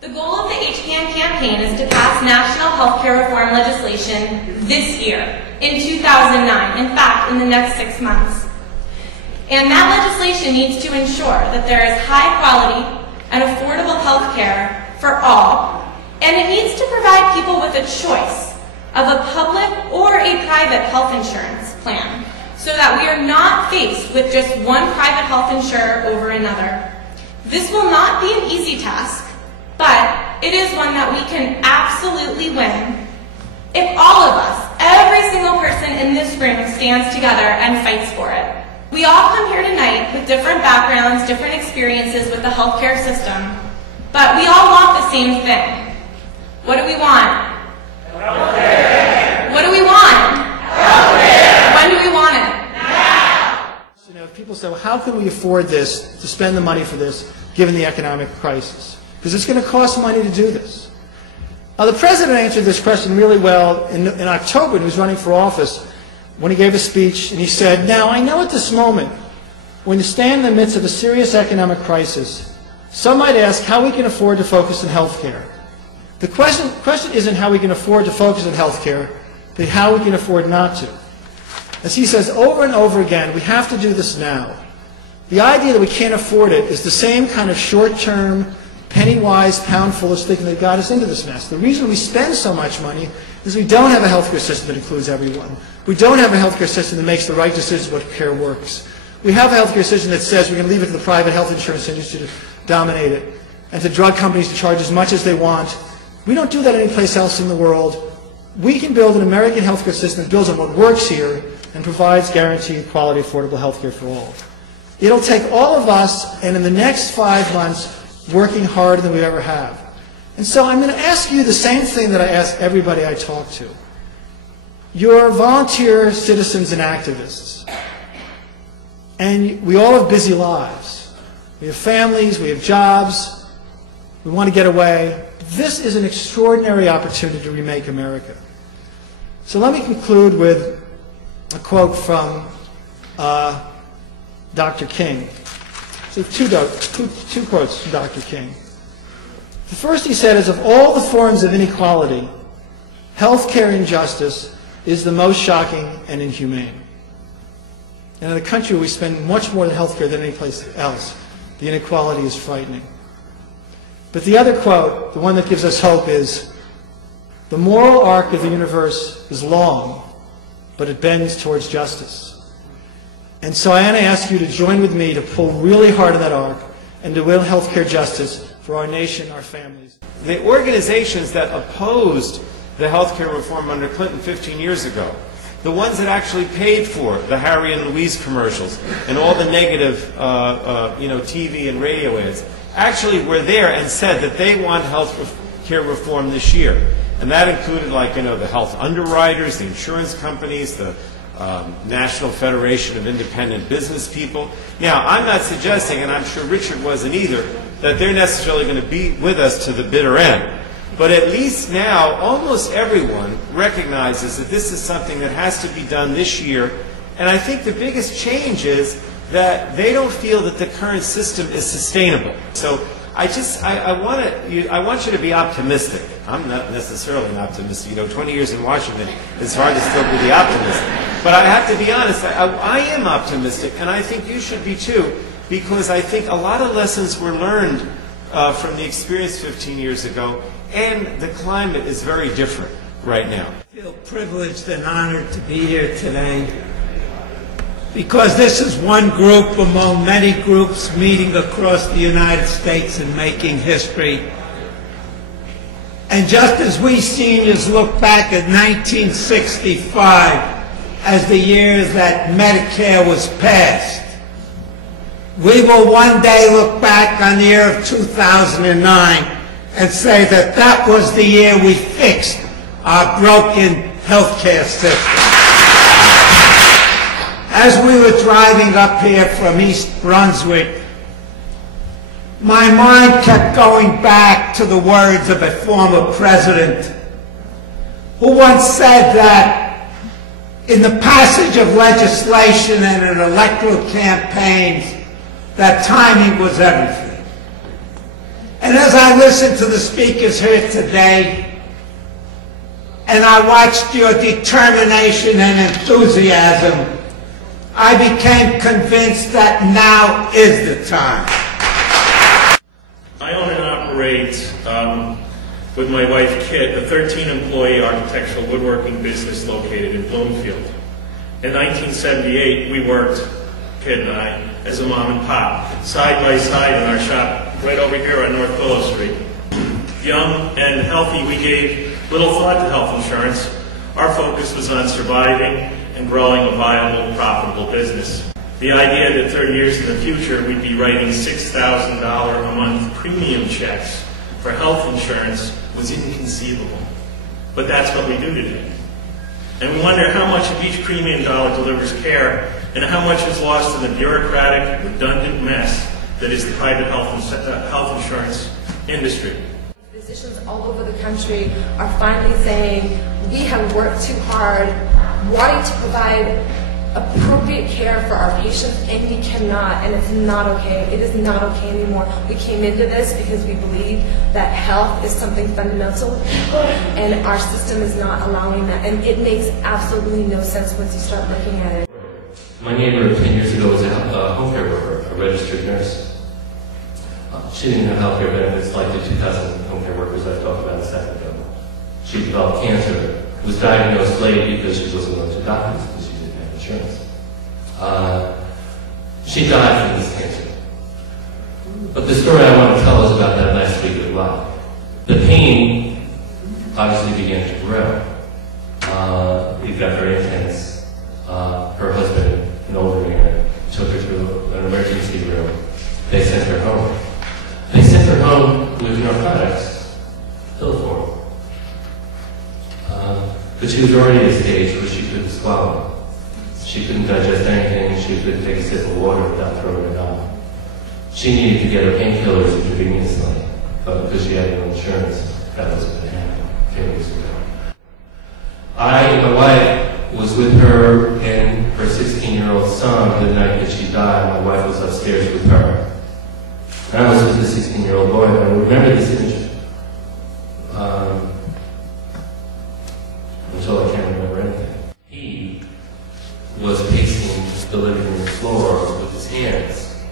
The goal of the HCAN campaign is to pass national healthcare reform legislation this year, in 2009, in fact, in the next 6 months. And that legislation needs to ensure that there is high quality and affordable healthcare for all, and it needs to provide people with a choice of a public or a private health insurance plan, so that we are not faced with just one private health insurer over another. This will not be an easy task, but it is one that we can absolutely win if all of us, every single person in this room, stands together and fights for it. We all come here tonight with different backgrounds, different experiences with the healthcare system, but we all want the same thing. What do we want? Healthcare. What do we want? Healthcare. When do we want it? Now. You know, people say, well, how can we afford this, to spend the money for this, given the economic crisis? Because it's going to cost money to do this. The President answered this question really well in October when he was running for office, when he gave a speech, and he said, now, I know at this moment, when you stand in the midst of a serious economic crisis, some might ask how we can afford to focus on health care. The question isn't how we can afford to focus on health care, but how we can afford not to. As he says over and over again, we have to do this now. The idea that we can't afford it is the same kind of short-term, penny-wise, pound-foolish thinking that got us into this mess. The reason we spend so much money is we don't have a healthcare system that includes everyone. We don't have a healthcare system that makes the right decisions about care works. We have a healthcare system that says we're going to leave it to the private health insurance industry to dominate it, and to drug companies to charge as much as they want. We don't do that anyplace else in the world. We can build an American healthcare system that builds on what works here and provides guaranteed quality, affordable healthcare for all. It'll take all of us, and in the next 5 months, working harder than we ever have. And so I'm going to ask you the same thing that I ask everybody I talk to. You're volunteer citizens and activists. And we all have busy lives. We have families, we have jobs, we want to get away. This is an extraordinary opportunity to remake America. So let me conclude with a quote from Dr. King. So two quotes from Dr. King. The first he said is, of all the forms of inequality, healthcare injustice is the most shocking and inhumane. And in a country where we spend much more on healthcare than any place else, the inequality is frightening. But the other quote, the one that gives us hope, is, the moral arc of the universe is long, but it bends towards justice. And so I want to ask you to join with me to pull really hard on that arc and to win healthcare justice for our nation, our families. The organizations that opposed the healthcare reform under Clinton 15 years ago, the ones that actually paid for the Harry and Louise commercials and all the negative TV and radio ads, actually were there and said that they want health care reform this year. And that included, the health underwriters, the insurance companies, the National Federation of Independent Business People. Now, I'm not suggesting, and I'm sure Richard wasn't either, that they're necessarily going to be with us to the bitter end. But at least now, almost everyone recognizes that this is something that has to be done this year. And I think the biggest change is that they don't feel that the current system is sustainable. So I want you to be optimistic. I'm not necessarily an optimist. 20 years in Washington, it's hard to still be the optimist. But I have to be honest, I am optimistic, and I think you should be too, because I think a lot of lessons were learned from the experience 15 years ago, and the climate is very different right now. I feel privileged and honored to be here today, because this is one group among many groups meeting across the United States and making history. And just as we seniors look back at 1965 as the year that Medicare was passed, we will one day look back on the year of 2009 and say that that was the year we fixed our broken healthcare system. As we were driving up here from East Brunswick, my mind kept going back to the words of a former president who once said that in the passage of legislation and in electoral campaigns, that timing was everything. And as I I listened to the speakers here today, and I watched your determination and enthusiasm, I became convinced that now is the time. I own and operate, with my wife Kit, a 13-employee architectural woodworking business located in Bloomfield. In 1978, we worked, Kit and I, as a mom and pop, side by side in our shop right over here on North Willow Street. Young and healthy, we gave little thought to health insurance. Our focus was on surviving and growing a viable, profitable business. The idea that 30 years in the future we'd be writing $6,000 a month premium checks for health insurance was inconceivable. But that's what we do today. And we wonder how much of each premium dollar delivers care and how much is lost in the bureaucratic, redundant mess that is the private health insurance industry. Physicians all over the country are finally saying, we have worked too hard, wanting to provide appropriate care for our patients, and we cannot, and it's not okay. It is not okay anymore. We came into this because we believe that health is something fundamental to people, and our system is not allowing that, and it makes absolutely no sense once you start looking at it. My neighbor 10 years ago was a home care worker, a registered nurse. She didn't have health care benefits like the 2,000 home care workers I talked about a second ago. She developed cancer, was diagnosed late because she wasn't going to doctors because she didn't have insurance. She died from this cancer. But the story I want to tell is about that last week of life. The pain obviously began to grow. It got very intense. Her husband, an older man, took her to an emergency room. They sent her home. They sent her home with narcotics, pill form. But she was already at a stage where she couldn't swallow. She couldn't digest anything. She couldn't take a sip of water without throwing it up. She needed to get her painkillers intravenously, but because she had no insurance, that wasn't going to happen 10 years ago. My wife was with her and her 16-year-old son the night that she died. My wife was upstairs with her. And I was with the 16-year-old boy, and I remember this image until I can't remember anything. He was pacing the living room floor with his hands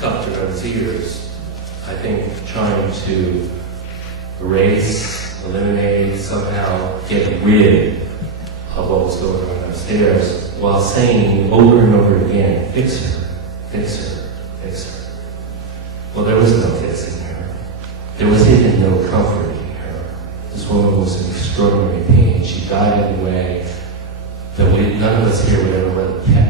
cupped around his ears, I think trying to erase, eliminate, somehow get rid of what was going on upstairs, while saying over and over again, fix her, fix her, fix her. Well, there was no fixing her. There was even no comforting her. This woman was in extraordinary pain. She died in a way that none of us here would ever let it pass.